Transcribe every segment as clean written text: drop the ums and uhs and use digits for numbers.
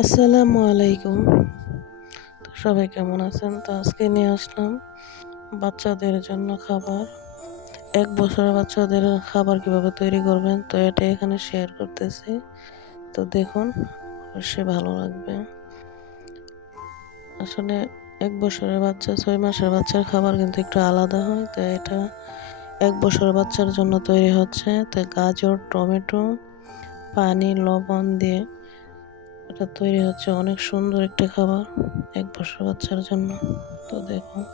আসসালামু আলাইকুম। সবাই কেমন আছেন? তো আজকে নিয়ে আসলাম বাচ্চাদের জন্য খাবার। ১ বছরের বাচ্চাদের খাবার কিভাবে তৈরি করবেন, তো এটা এখানে শেয়ার করতেছি। তো দেখুন, অবশ্যই ভালো লাগবে। আসলে ১ বছরের বাচ্চা ৬ মাসের বাচ্চার খাবার কিন্তু একটু আলাদা হয়। তো এটা ১ বছরের বাচ্চার জন্য তৈরি হচ্ছে। তো গাজর, টমেটো, পানি, লবণ দিয়ে এটা তৈরি হচ্ছে। অনেক সুন্দর একটা খাবার ১ বছর বাচ্চার জন্য। তো দেখুন,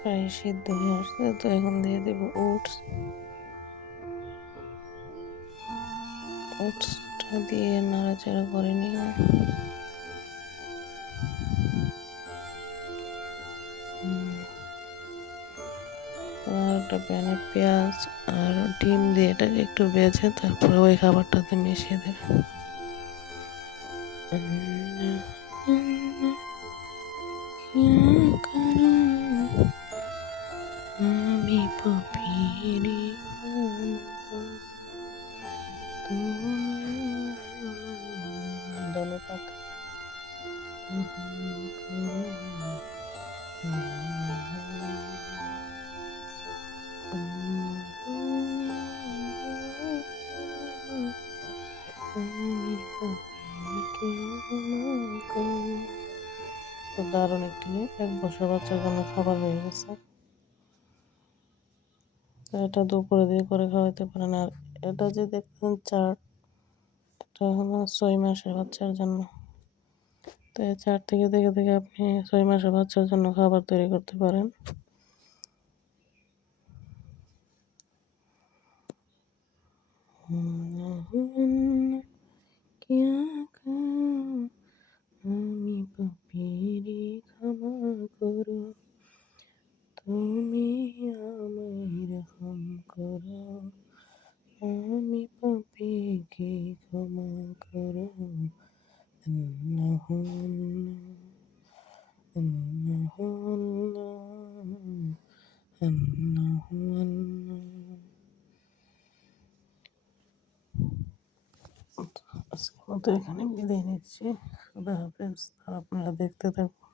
প্রায় সিদ্ধ হয়ে আসছে। তো এখন দিয়ে দেব ওটস। ওটসটা দিয়ে নাড়াচাড়া করে নিলাম। আর একটা প্যানে পেঁয়াজ আর ডিম দিয়ে এটাকে একটু ভেজে তারপরে ওই খাবারটাতে মিশিয়ে দেবে। আমি পাপিরি ধন্যবাদ। তো দারুণ একটি ১ বছর বাচ্চার জন্য খাবার হয়ে গেছে। তো এটা দুপুরে দিয়ে করে খাওয়াতে পারেন। আর এটা যে দেখছেন চার্ট, এটা হলো ৬ মাসের বাচ্চার জন্য। তো এই চার্ট থেকে দেখে দেখে আপনি ৬ মাসের বাচ্চার জন্য খাবার তৈরি করতে পারেন। আমি পাপিরি ক্ষমা করো, তুমি আমায় রহম করো। আমি পাপিকে ক্ষমা করো। আল্লাহ আল্লাহ আল্লাহ আল্লাহ। আজকের মতো এখানে বিদায় নিচ্ছি। খুদা হাফেজ। আর আপনারা দেখতে থাকুন।